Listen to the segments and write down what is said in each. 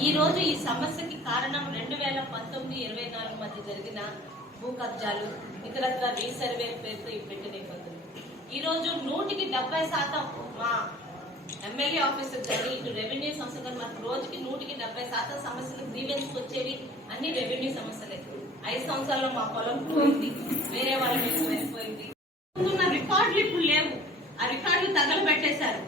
ఈ రోజు ఈ సమస్యకి కారణం 2019-24 మధ్య జరిగిన భూ కబ్జాలు, ఇతరత్ర రీసర్వే పేరుతో ఈ పెట్టిన నేపథ్యంలో ఈ రోజు 100% మా ఎమ్మెల్యే ఆఫీసర్ కానీ ఇటు రెవెన్యూ సంస్థ కానీ మాకు రోజుకి 170% సమస్యలు గ్రీవెన్స్ వచ్చేవి అన్ని రెవెన్యూ సమస్యలే. 5 సంవత్సరాల్లో మా పొలం పోయింది, వేరే వాళ్ళ మీద వెళ్ళిపోయింది. ముందున్న రికార్డులు ఇప్పుడు లేవు, ఆ రికార్డులు తగలబెట్టేశారు.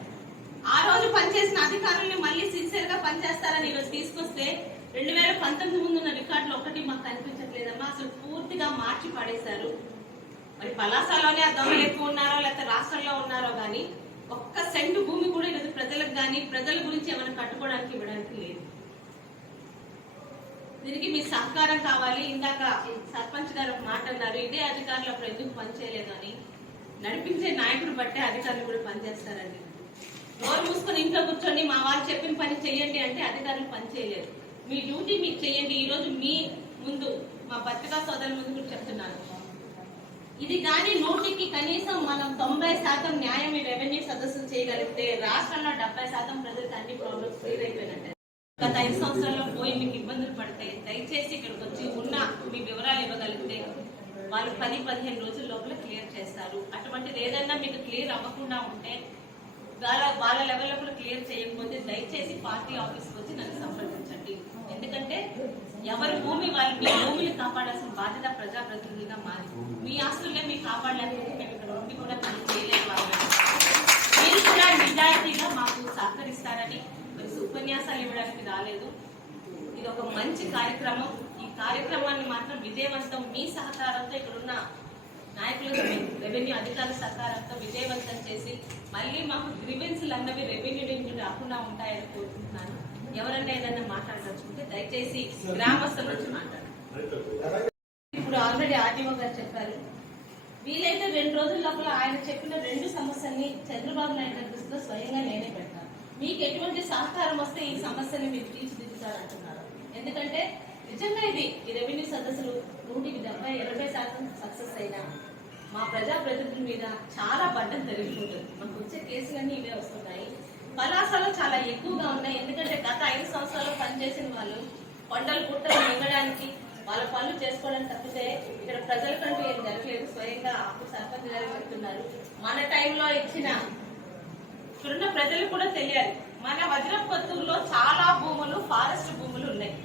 ఆ రోజు పనిచేసిన అధికారుల్ని మళ్ళీ సిన్సియర్ గా పనిచేస్తారని ఈరోజు తీసుకొస్తే 2019 ముందున్న రికార్డులు ఒక్కటి మాకు కనిపించట్లేదమ్మా. అసలు పూర్తిగా మార్చి పడేశారు. మరి పలాసలోనే ఆ దొంగలు ఎక్కువ ఉన్నారో లేకపోతే రాష్ట్రంలో ఉన్నారో గానీ ఒక్క సెంటు భూమి కూడా ఈరోజు ప్రజలకు గానీ ప్రజల గురించి ఏమైనా కట్టుకోవడానికి ఇవ్వడానికి లేదు. దీనికి మీ సహకారం కావాలి. ఇందాక సర్పంచ్ గారు ఒక మాట అన్నారు, ఇదే అధికారులు అప్పుడు ఎందుకు పనిచేయలేదు అని. నడిపించే నాయకుడు బట్టే అధికారులు కూడా పనిచేస్తారండి. నోరు మూసుకొని ఇంట్లో కూర్చొని మా వాళ్ళు చెప్పిన పని చెయ్యండి అంటే అధికారులు పని చేయలేరు. మీ డ్యూటీ మీకు చెయ్యండి. ఈ రోజు మీ ముందు మా పత్రికా సోదరుల ముందు కూడా చెప్తున్నాను, ఇది కానీ 100కి కనీసం మనం 90% న్యాయం ఈ రెవెన్యూ సదస్సులు చేయగలిగితే రాష్ట్రంలో 70% ప్రజలకు అన్ని ప్రాబ్లమ్స్ క్లియర్ అయిపోయినట్టే. గత 5 సంవత్సరాల్లో పోయి మీకు ఇబ్బందులు పడితే దయచేసి ఇక్కడికి వచ్చి ఉన్న మీ వివరాలు ఇవ్వగలిగితే వాళ్ళు 10-15 రోజుల లోపల క్లియర్ చేస్తారు. అటువంటిది ఏదైనా మీకు క్లియర్ అవ్వకుండా ఉంటే వాళ్ళ లెవెల్లో కూడా క్లియర్ చేయకపోతే దయచేసి పార్టీ ఆఫీస్కి వచ్చి నన్ను సంప్రదించండి. ఎందుకంటే ఎవరి భూమి వాళ్ళు మీ భూమిని కాపాడాల్సిన బాధ్యత ప్రజాప్రతినిధులుగా మారి మీ ఆస్తులే మీకు కాపాడలేకపోతే మేము ఇక్కడ ఉండి కూడా పని చేయలేని వాళ్ళు. మీరు కూడా నిజాయితీగా మాకు సహకరిస్తారని ఉపన్యాసాలు ఇవ్వడానికి రాలేదు. ఇది ఒక మంచి కార్యక్రమం. ఈ కార్యక్రమాన్ని మాత్రం విజయవంతం మీ సహకారంతో ఇక్కడున్న నాయకులు రెవెన్యూ అధికారుల సహకారంతో విజయవంతం చేసి మళ్ళీ మాకు గ్రీవెన్స్లు అన్నవి రెవెన్యూ నుంచి రాకుండా ఉంటాయని కోరుకుంటున్నాను. ఎవరన్నా ఏదన్నా మాట్లాడదలుచుకుంటే దయచేసి గ్రామస్తుల నుంచి మాట్లాడారు. ఇప్పుడు ఆల్రెడీ ఆర్డీఓ గారు చెప్పారు, వీలైతే 2 రోజుల లోపల ఆయన చెప్పిన 2 సమస్యల్ని చంద్రబాబు నాయుడు గారి దృష్టిలో స్వయంగా నేనే పెడతాను. మీకు ఎటువంటి సహకారం వస్తే ఈ సమస్యని మీరు తీర్చిదిద్దుతారంటున్నారు. ఎందుకంటే నిజంగా ఇది ఈ రెవెన్యూ సదస్సులు 170-80% సక్సెస్ అయినా మా ప్రజాప్రతినిధుల మీద చాలా బడ్డం తరిగిపోతుంది. మాకు వచ్చే కేసులన్నీ ఇవే వస్తున్నాయి. పలాసలో చాలా ఎక్కువగా ఉన్నాయి. ఎందుకంటే గత 5 సంవత్సరాలు పనిచేసిన వాళ్ళు కొండలు పుట్టలు మింగడానికి వాళ్ళ పనులు చేసుకోవడానికి తప్పితే ఇక్కడ ప్రజలకంటూ ఏం జరగలేదు. స్వయంగా అప్పుడు సర్పంచ్ గారు చెప్తున్నారు, మన టైంలో ఇచ్చిన ఇక్కడున్న ప్రజలకు కూడా తెలియాలి. మన వజ్రపత్తూరులో చాలా భూములు ఫారెస్ట్ భూములు ఉన్నాయి.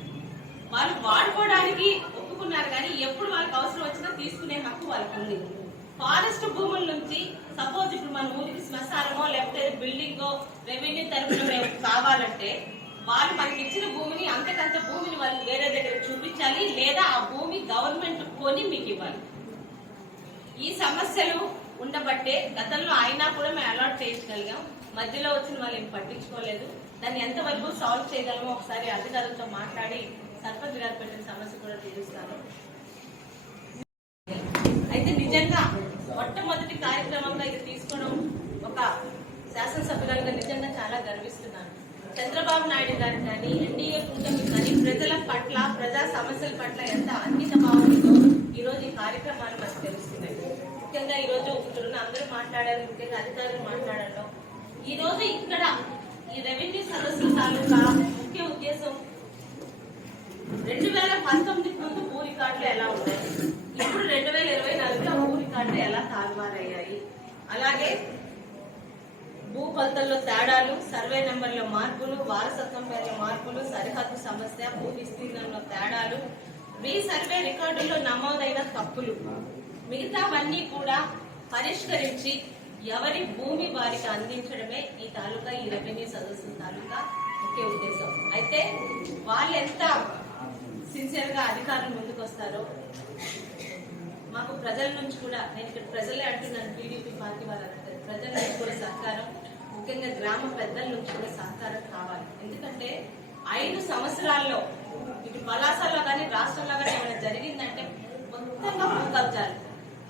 వాళ్ళు వాడుకోవడానికి ఒప్పుకున్నారు కానీ ఎప్పుడు వాళ్ళకి అవసరం వచ్చినా తీసుకునే హక్కు వాళ్ళకి ఉంది. ఫారెస్ట్ భూముల నుంచి సపోజ్ ఇప్పుడు మన ఊరికి శ్మశానమో లేకపోతే బిల్డింగో రెవెన్యూ తరఫున మేము కావాలంటే వాళ్ళు మనకి ఇచ్చిన భూమిని అంతకంత భూమిని వాళ్ళు వేరే దగ్గర చూపించాలి, లేదా ఆ భూమి గవర్నమెంట్ కొని మీకు ఇవ్వాలి. ఈ సమస్యలు ఉండబట్టే గతంలో అయినా కూడా మేము అలాట్ చేయించగలిగాం. మధ్యలో వచ్చిన వాళ్ళు ఏం పట్టించుకోలేదు. దాన్ని ఎంతవరకు సాల్వ్ చేయగలమో ఒకసారి అధికారులతో మాట్లాడి సర్పంచ్ గారు పెట్టిన సమస్య కూడా తీరుస్తాను. అయితే నిజంగా మొట్టమొదటి కార్యక్రమంగా ఇది తీసుకోవడం ఒక శాసనసభ్యులుగా నిజంగా చాలా గర్విస్తున్నాను. చంద్రబాబు నాయుడు గారు కానీ ఎన్డీఏ కూటమి కానీ ప్రజల పట్ల ప్రజా సమస్యల పట్ల ఎంత అంకిత భావంతో ఈ రోజు ఈ కార్యక్రమాలు మనకు తెలుస్తున్నాయి. ముఖ్యంగా ఈ రోజు ఇక్కడున్న అందరూ మాట్లాడారు, ముఖ్యంగా అధికారులు మాట్లాడడం. ఈ రోజు ఇక్కడ ఈ రెవెన్యూ సదస్సు తాలూకా ముఖ్య ఉద్దేశం 2019 ముందు భూ రికార్డులు ఎలా ఉన్నాయి, ఇప్పుడు 2024లో భూ రికార్డులు ఎలా తారుమారయ్యాయి, అలాగే భూ కొలతల్లో తేడాలు, సర్వే నెంబర్లో మార్పులు, వారసత్వం పేర్ల మార్పులు, సరిహద్దు సమస్య, భూ విస్తీర్ణంలో తేడాలు, రీసర్వే రికార్డుల్లో నమోదైన తప్పులు, మిగతావన్నీ కూడా పరిష్కరించి ఎవరి భూమి వారికి అందించడమే ఈ తాలూకా ఈ రెవెన్యూ సదస్సు తాలూకా ముఖ్య ఉద్దేశం. అయితే వాళ్ళు ఎంత సిన్సియర్ గా అధికారులు ముందుకు వస్తారో మాకు ప్రజల నుంచి కూడా, నేను ఇక్కడ ప్రజలే అంటున్నాను, టీడీపీ పార్టీ వాళ్ళు అంటారు, ప్రజల నుంచి కూడా సహకారం, ముఖ్యంగా గ్రామ పెద్దల నుంచి కూడా సహకారం కావాలి. ఎందుకంటే 5 సంవత్సరాల్లో ఇటు పలాసలో కానీ రాష్ట్రంలో కానీ ఏమైనా జరిగిందంటే మొత్తంగా భూ కబ్జాలు.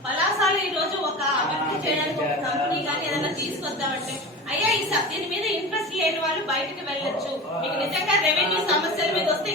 పలాసలో ఈ రోజు ఒక అభివృద్ధి చేయడానికి ఒక కంపెనీ కానీ ఏదైనా తీసుకొద్దామంటే అయ్యా దీని మీద ఇంట్రెస్ట్ లేని వాళ్ళు బయటకు వెళ్ళొచ్చు, మీకు నిజంగా రెవెన్యూ సమస్యల మీద వస్తే